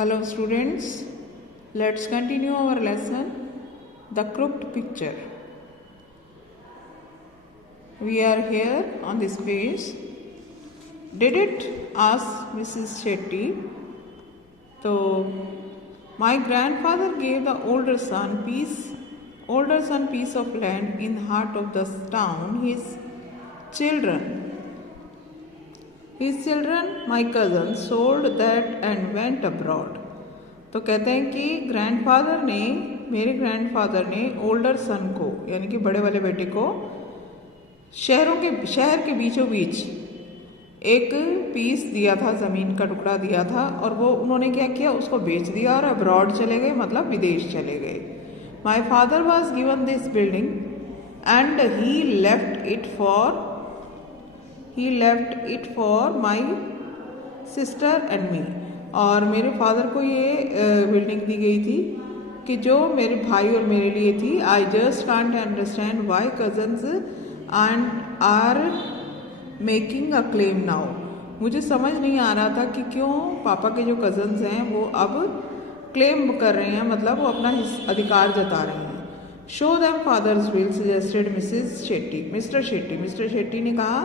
Hello students, let's continue our lesson, the crooked picture. We are here on this page. Did it? Asked Mrs. Shetty. So, my grandfather gave the older son piece of land in the heart of the town. His children, my cousins, sold that and went abroad. तो कहते हैं कि मेरे grandfather ने older सन को यानी कि बड़े वाले बेटे को शहर के बीचों बीच एक पीस दिया था, ज़मीन का टुकड़ा दिया था और वो उन्होंने क्या किया, उसको बेच दिया और अब्रॉड चले गए, मतलब विदेश चले गए. My father was given this building and he left it for my sister and me. और मेरे फादर को ये बिल्डिंग दी गई थी कि जो मेरे भाई और मेरे लिए थी. I just can't understand why cousins and are making a claim now. मुझे समझ नहीं आ रहा था कि क्यों पापा के जो कजन्स हैं वो अब क्लेम कर रहे हैं, मतलब वो अपना अधिकार जता रहे हैं. Show them father's will suggested mister Shetty ने कहा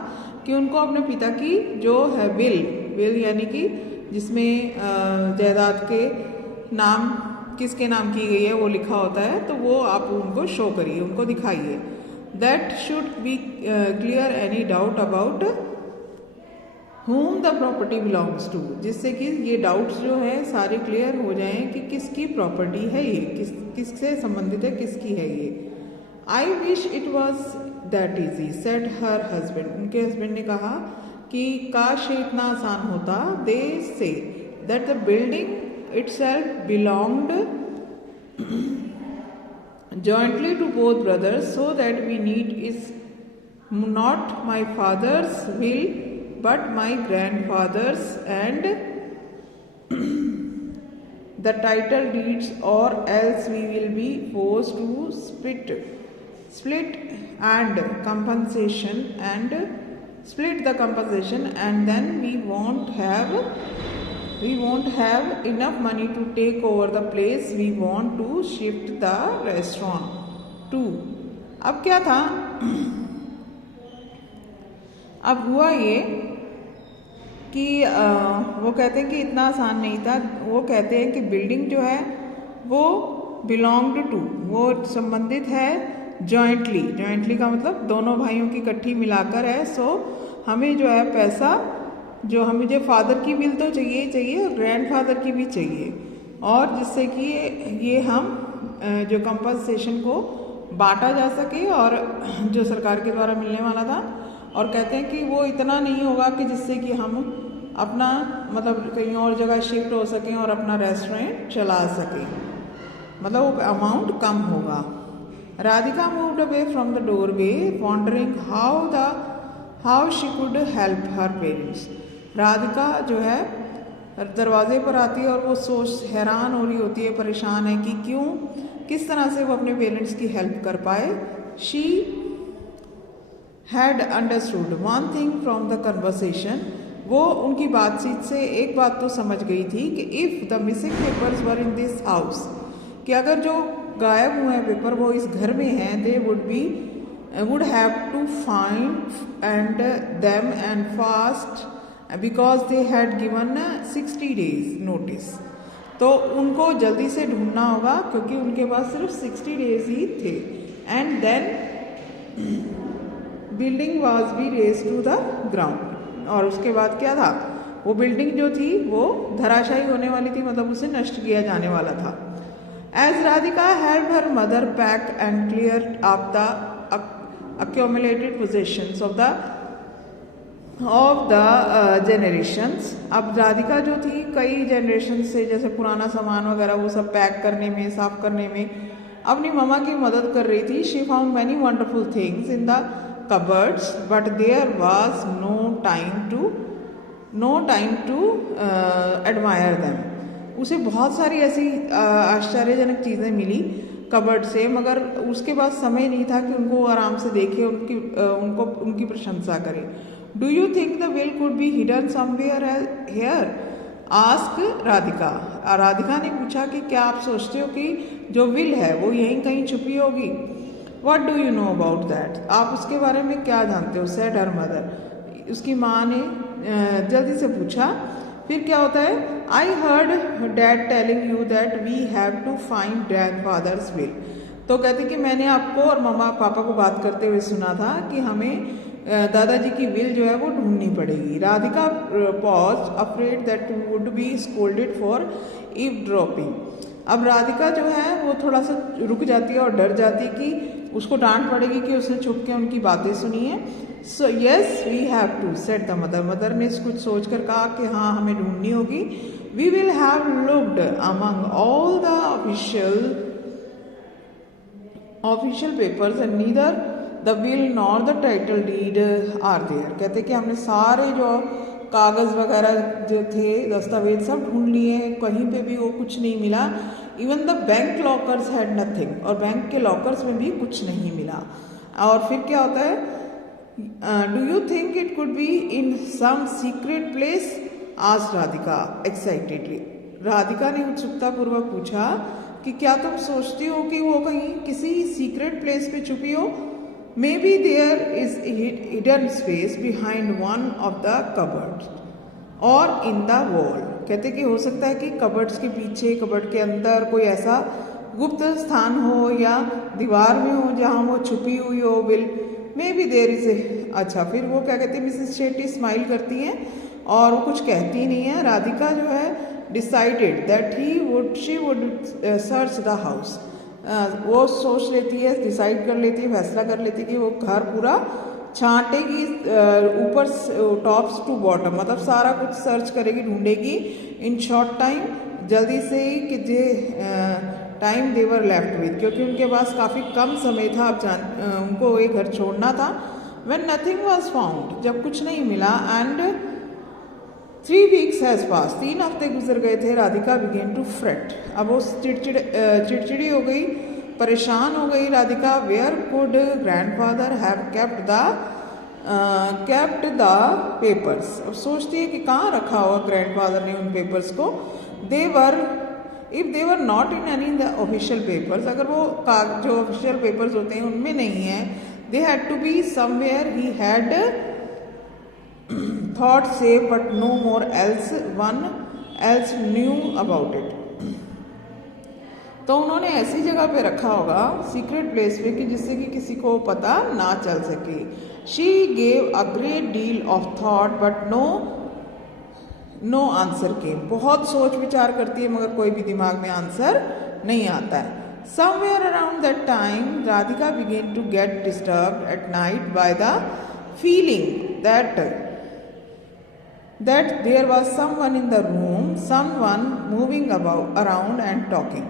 कि उनको अपने पिता की जो है विल यानी कि जिसमें जायदाद के नाम किसके नाम की गई है वो लिखा होता है, तो वो आप उनको शो करिए, उनको दिखाइए. That should be clear any doubt about whom the property belongs to, जिससे कि ये डाउट्स जो है सारे क्लियर हो जाएं कि किसकी प्रॉपर्टी है ये, किससे संबंधित है, किसकी है ये. I wish it was that easy said her husband. उनके हस्बैंड ने कहा कि काश ये इतना आसान होता. They say that the building itself belonged jointly to both brothers, so that we need is not my father's will but my grandfather's and the title deeds, or else we will be forced to split the compensation and then we won't have enough money to take over the place we want to shift the restaurant to. अब क्या था, अब हुआ ये कि वो कहते हैं कि इतना आसान नहीं था. वो कहते हैं कि बिल्डिंग जो है वो बिलोंग्ड टू, वो संबंधित है जॉइंटली का मतलब दोनों भाइयों की इकट्ठी मिलाकर है. सो हमें जो है पैसा जो हमें जो फादर की विल तो चाहिए और ग्रैंडफादर की भी चाहिए, और जिससे कि ये हम जो कंपनसेशन को बांटा जा सके और जो सरकार के द्वारा मिलने वाला था. और कहते हैं कि वो इतना नहीं होगा कि जिससे कि हम अपना मतलब कहीं और जगह शिफ्ट हो सकें और अपना रेस्टोरेंट चला सकें, मतलब वो अमाउंट कम होगा. Radhika moved away from the doorway wondering how she could help her parents. Radhika जो है दरवाजे पर आती है और वो हैरान हो रही होती है, परेशान है कि किस तरह से वो अपने पेरेंट्स की हेल्प कर पाए. She had understood one thing from the conversation. वो उनकी बातचीत से एक बात तो समझ गई थी कि if the missing papers were in this house, कि अगर जो गायब हुए हैं पेपर वो इस घर में हैं, दे would have to find and them and fast because they had given 60 days notice. तो उनको जल्दी से ढूंढना होगा क्योंकि उनके पास सिर्फ 60 डेज ही थे. And then building was be raze to the ground. और उसके बाद क्या था, वो बिल्डिंग जो थी वो धराशायी होने वाली थी, मतलब उसे नष्ट किया जाने वाला था. As Radhika help her mother pack and clear up the accumulated possessions of the generations. अब राधिका जो थी कई जनरेशन से जैसे पुराना सामान वगैरह वो सब पैक करने में, साफ करने में अपनी मम्मा की मदद कर रही थी. She found many wonderful things in the cupboards but there was no time to admire them. उसे बहुत सारी ऐसी आश्चर्यजनक चीज़ें मिली कबर्ड से, मगर उसके पास समय नहीं था कि उनको आराम से देखे, उनकी प्रशंसा करे. Do you think the will could be hidden somewhere here. Ask Radhika. Radhika ने पूछा कि क्या आप सोचते हो कि जो विल है वो यहीं कहीं छुपी होगी? What do you know about that? आप उसके बारे में क्या जानते हो? Said her mother. उसकी माँ ने जल्दी से पूछा। फिर क्या होता है? I heard dad telling you that we have to find grandfather's will. तो कहते कि मैंने आपको और मम्मा पापा को बात करते हुए सुना था कि हमें दादाजी की विल जो है वो ढूंढनी पड़ेगी। Radhika pause afraid that would be scolded for eavesdropping. अब राधिका जो है वो थोड़ा सा रुक जाती है और डर जाती है कि उसको डांट पड़ेगी कि उसने छुप के उनकी बातें सुनी है। So yes we have to said the mother. Mother ने कुछ सोच कर कहा कि हाँ हमें ढूंढनी होगी। We will have looked among all the official papers and neither the will nor the title deed are there. कहते कि हमने सारे जो कागज़ वगैरह जो थे दस्तावेज सब ढूंढ लिए, कहीं पे भी वो कुछ नहीं मिला। Even the bank lockers had nothing. और बैंक के लॉकर्स में भी कुछ नहीं मिला। और फिर क्या होता है? Do you think it could be in some secret place? Asked Radhika excitedly. Radhika ने उत्सुकतापूर्वक पूछा कि क्या तुम सोचती हो कि वो कहीं किसी सीक्रेट प्लेस पे छुपी हो? Maybe there is hidden space behind one of the cupboards और इन द वॉल। कहते कि हो सकता है कि कबर्ड्स के पीछे, कबर्ड के अंदर कोई ऐसा गुप्त स्थान हो या दीवार में हो जहाँ वो छुपी हुई हो will. Maybe there is अच्छा। फिर वो क्या कहती है? मिसेस शेट्टी स्माइल करती हैं और वो कुछ कहती नहीं है। राधिका जो है decided that she would search the house. वो सोच लेती है, डिसाइड कर लेती है, फैसला कर लेती है कि वो घर पूरा छांटेगी ऊपर टॉप्स टू बॉटम, मतलब सारा कुछ सर्च करेगी, ढूंढेगी इन शॉर्ट टाइम, जल्दी से ही कि जे टाइम देवर लेफ्ट विद, क्योंकि उनके पास काफ़ी कम समय था। अब उनको एक घर छोड़ना था। व्हेन नथिंग वाज फाउंड, जब कुछ नहीं मिला। एंड 3 weeks हैज पास, 3 हफ्ते गुजर गए थे। Radhika began to fret. अब वो चिड़चिड़ी हो गई, परेशान हो गई Radhika. Where could grandfather have kept the papers. अब सोचती है कि कहाँ रखा हुआ ग्रैंडफादर ने उन पेपर्स को। If they were not in any the official papers, अगर वो जो ऑफिशियल पेपर्स होते हैं उनमें नहीं है, they had to be somewhere he had thought safe but no more else one else knew about it। तो उन्होंने ऐसी जगह पे रखा होगा, सीक्रेट प्लेस पे, कि जिससे कि किसी को पता ना चल सके। She gave a great deal of thought but no answer came. बहुत सोच विचार करती है मगर कोई भी दिमाग में आंसर नहीं आता है। Somewhere around that time Radhika began to get disturbed at night by the feeling that there was someone in the room, someone moving around and talking।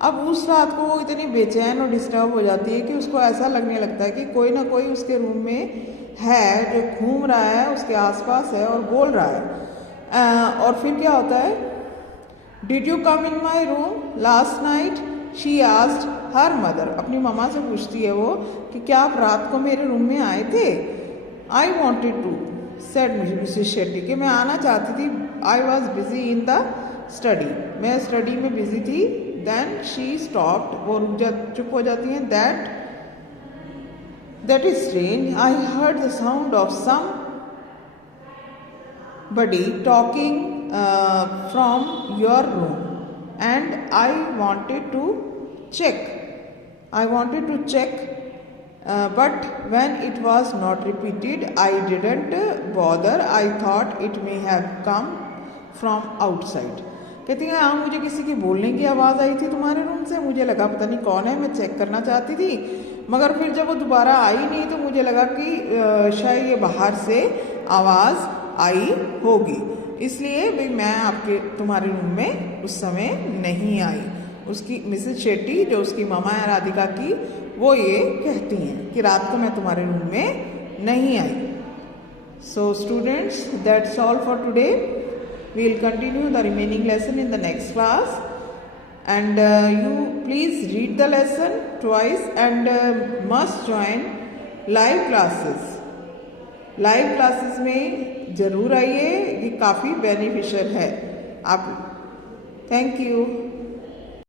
अब उस रात को वो इतनी बेचैन और डिस्टर्ब हो जाती है कि उसको ऐसा लगने लगता है कि कोई ना कोई उसके रूम में है जो घूम रहा है, उसके आसपास है और बोल रहा है। और फिर क्या होता है? Did you come in my room last night? She asked her mother. अपनी मम्मा से पूछती है वो कि क्या आप रात को मेरे रूम में आए थे? I wanted to said Mrs Shetty, कि मैं आना चाहती थी। I was busy in the study, मैं स्टडी में बिजी थी। देन शी स्टॉप्ड, वो चुप हो जाती हैं। That is strange, I heard the sound of somebody talking from your room and I wanted to check but when it was not repeated I didn't bother, I thought it may have come from outside। कहती है हाँ, मुझे किसी की बोलने की आवाज़ आई थी तुम्हारे रूम से, मुझे लगा पता नहीं कौन है, मैं चेक करना चाहती थी, मगर फिर जब वो दोबारा आई नहीं तो मुझे लगा कि शायद ये बाहर से आवाज़ आई होगी, इसलिए भाई मैं तुम्हारे रूम में उस समय नहीं आई। उसकी मिसेस शेट्टी जो उसकी मामा है राधिका की, वो ये कहती हैं कि रात को मैं तुम्हारे रूम में नहीं आई। So students, that's all for today. We will continue the remaining lesson in the next class and you please read the lesson twice and must join live classes. Live classes में ज़रूर आइए, ये काफ़ी beneficial है आप thank you.